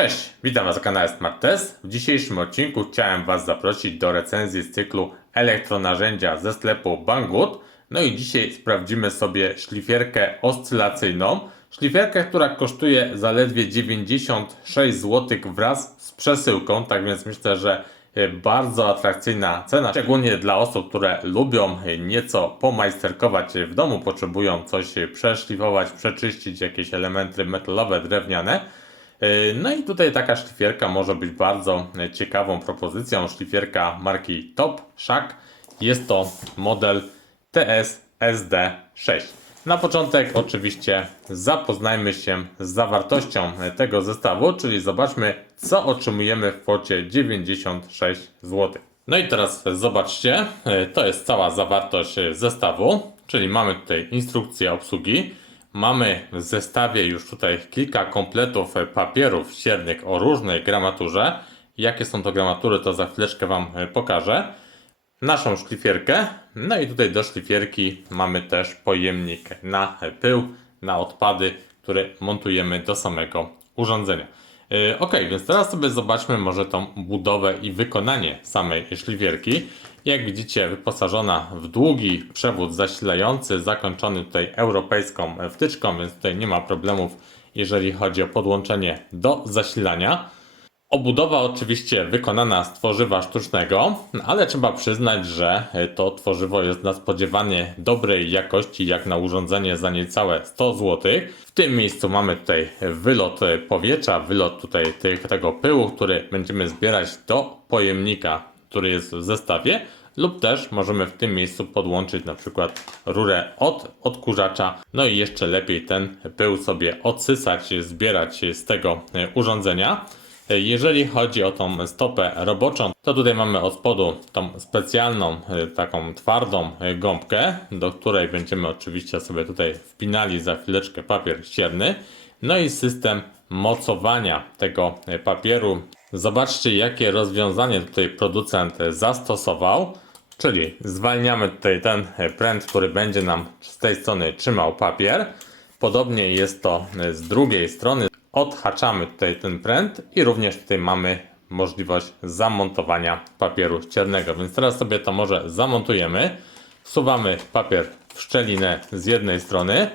Cześć, witam Was na kanale Smart Test. W dzisiejszym odcinku chciałem Was zaprosić do recenzji z cyklu elektronarzędzia ze sklepu Banggood. No i dzisiaj sprawdzimy sobie szlifierkę oscylacyjną. Szlifierkę, która kosztuje zaledwie 96 zł wraz z przesyłką, tak więc myślę, że e, bardzo atrakcyjna cena, szczególnie dla osób, które lubią nieco pomajsterkować w domu, potrzebują coś e, przeszlifować, przeczyścić jakieś elementy metalowe, drewniane. Yy, No i tutaj taka szlifierka może być bardzo e, ciekawą propozycją. Szlifierka marki Top Shack. Jest to model TS SD6. Na początek oczywiście zapoznajmy się z zawartością e, tego zestawu, czyli zobaczmy co otrzymujemy w kwocie 96 zł. No i teraz zobaczcie, e, to jest cała zawartość e, zestawu, czyli mamy tutaj instrukcję obsługi, Mamy w zestawie już tutaj kilka kompletów papierów ściernych o różnej gramaturze. Jakie są to gramatury, to za chwileczkę Wam pokażę. Naszą szlifierkę. No i tutaj do szlifierki mamy też pojemnik na pył, na odpady, który montujemy do samego urządzenia. Yy, Ok, więc teraz sobie zobaczmy może tą budowę i wykonanie samej szlifierki. Jak widzicie, wyposażona w długi przewód zasilający, zakończony tutaj europejską wtyczką, więc tutaj nie ma problemów, jeżeli chodzi o podłączenie do zasilania. Obudowa oczywiście wykonana z tworzywa sztucznego, ale trzeba przyznać, że to tworzywo jest nadspodziewanie dobrej jakości jak na urządzenie za niecałe 100 zł. W tym miejscu mamy tutaj wylot powietrza, wylot tutaj tego pyłu, który będziemy zbierać do pojemnika, który jest w zestawie, lub też możemy w tym miejscu podłączyć na przykład rurę od odkurzacza, no i jeszcze lepiej ten pył sobie odsysać, zbierać z tego urządzenia. Jeżeli chodzi o tą stopę roboczą, to tutaj mamy od spodu tą specjalną, taką twardą gąbkę, do której będziemy oczywiście sobie tutaj wpinali za chwileczkę papier ścierny. No i system mocowania tego papieru. Zobaczcie, jakie rozwiązanie tutaj producent zastosował. Czyli zwalniamy tutaj ten pręt, który będzie nam z tej strony trzymał papier. Podobnie jest to z drugiej strony. Odhaczamy tutaj ten pręt i również tutaj mamy możliwość zamontowania papieru ściernego. Więc teraz sobie to może zamontujemy. Wsuwamy papier w szczelinę z jednej strony.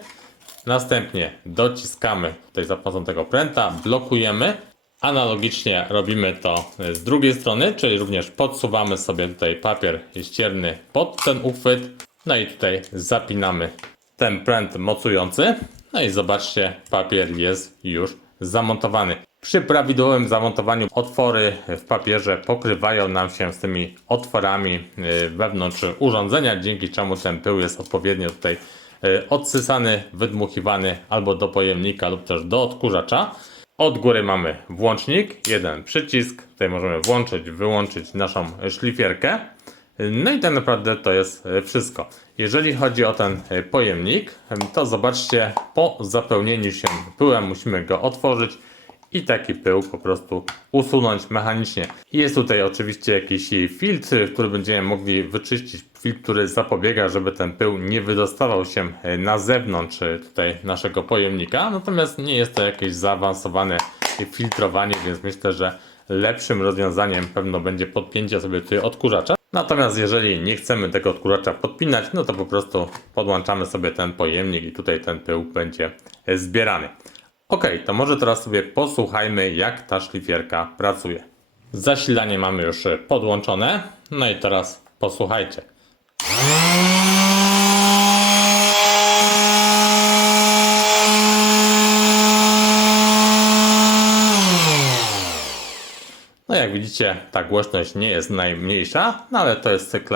Następnie dociskamy tutaj za pomocą tego pręta, blokujemy. Analogicznie robimy to z drugiej strony, czyli również podsuwamy sobie tutaj papier ścierny pod ten uchwyt. No i tutaj zapinamy ten pręt mocujący. No i zobaczcie, papier jest już zamontowany. Przy prawidłowym zamontowaniu otwory w papierze pokrywają nam się z tymi otworami y, wewnątrz urządzenia, dzięki czemu ten pył jest odpowiednio tutaj y, odsysany, wydmuchiwany albo do pojemnika lub też do odkurzacza. Od góry mamy włącznik, jeden przycisk, tutaj możemy włączyć, wyłączyć naszą szlifierkę. No i tak naprawdę to jest e, wszystko. Jeżeli chodzi o ten e, pojemnik, em, to zobaczcie, po zapełnieniu się pyłem musimy go otworzyć i taki pył po prostu usunąć mechanicznie. Jest tutaj oczywiście jakiś filtr, który będziemy mogli wyczyścić. Filtr, który zapobiega, żeby ten pył nie wydostawał się na zewnątrz tutaj naszego pojemnika. Natomiast nie jest to jakieś zaawansowane filtrowanie, więc myślę, że lepszym rozwiązaniem pewno będzie podpięcie sobie tutaj odkurzacza. Natomiast jeżeli nie chcemy tego odkurzacza podpinać, no to po prostu podłączamy sobie ten pojemnik i tutaj ten pył będzie zbierany. Ok, to może teraz sobie posłuchajmy, jak ta szlifierka pracuje. Zasilanie mamy już e, podłączone, no i teraz posłuchajcie. No jak widzicie, ta głośność nie jest najmniejsza, no ale to jest cykl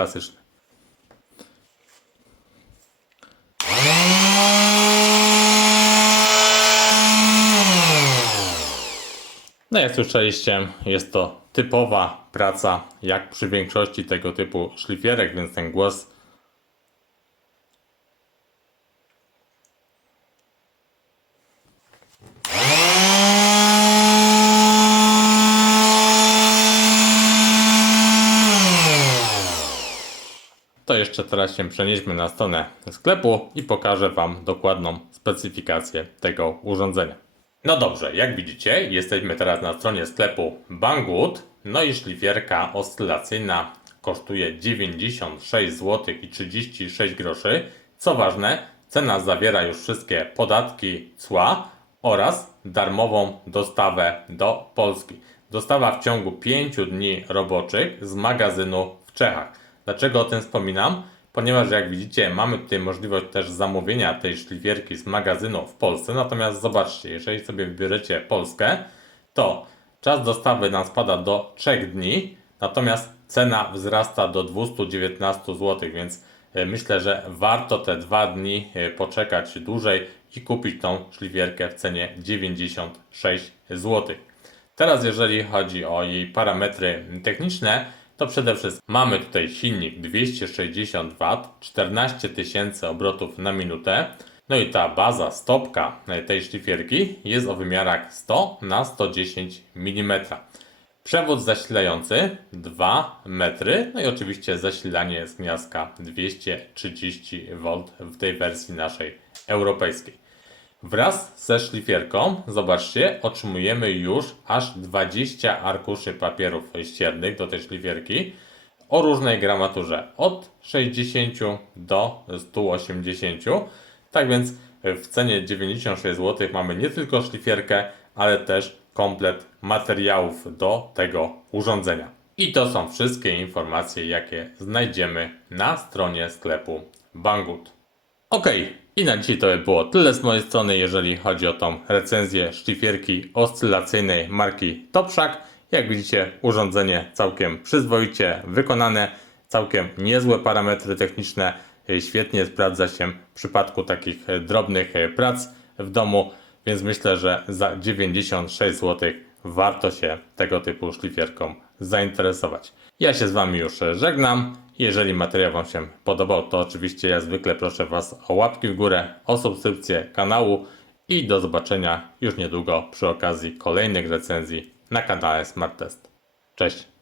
No jak słyszeliście, jest to typowa praca, jak przy większości tego typu szlifierek, więc ten głos To jeszcze teraz się przenieśmy na stronę sklepu i pokażę Wam dokładną specyfikację tego urządzenia. No dobrze, jak widzicie, jesteśmy teraz na stronie sklepu Banggood. No i szlifierka oscylacyjna kosztuje 96 zł i 36 groszy. Co ważne, cena zawiera już wszystkie podatki, cła oraz darmową dostawę do Polski. Dostawa w ciągu 5 dni roboczych z magazynu w Czechach. Dlaczego o tym wspominam? Ponieważ jak widzicie, mamy tutaj możliwość też zamówienia tej szlifierki z magazynu w Polsce. Natomiast zobaczcie, jeżeli sobie wybierzecie Polskę, to czas dostawy nam spada do 3 dni, natomiast cena wzrasta do 219 zł, więc e, myślę, że warto te dwa dni e, poczekać dłużej i kupić tą szlifierkę w cenie 96 zł. Teraz jeżeli chodzi o jej parametry techniczne, to przede wszystkim mamy tutaj silnik 260 W, 14 tysięcy obrotów na minutę. No i ta baza, stopka tej szlifierki jest o wymiarach 100 na 110 mm. Przewód zasilający 2 metry, no i oczywiście zasilanie z gniazdka 230 V w tej wersji naszej europejskiej. Wraz ze szlifierką, zobaczcie, otrzymujemy już aż 20 arkuszy papierów ściernych do tej szlifierki o różnej gramaturze, od 60 do 180. Tak więc w cenie 96 zł mamy nie tylko szlifierkę, ale też komplet materiałów do tego urządzenia. I to są wszystkie informacje, jakie znajdziemy na stronie sklepu Banggood. Okej, i na dzisiaj to by było tyle z mojej strony, jeżeli chodzi o tą recenzję szlifierki oscylacyjnej marki Topshak. Jak widzicie, urządzenie całkiem przyzwoicie wykonane, całkiem niezłe parametry techniczne, świetnie sprawdza się w przypadku takich drobnych prac w domu, więc myślę, że za 96 zł warto się tego typu szlifierką zainteresować. Ja się z Wami już żegnam. Jeżeli materiał Wam się podobał, to oczywiście jak zwykle proszę Was o łapki w górę, o subskrypcję kanału i do zobaczenia już niedługo przy okazji kolejnych recenzji na kanale Smart Test. Cześć!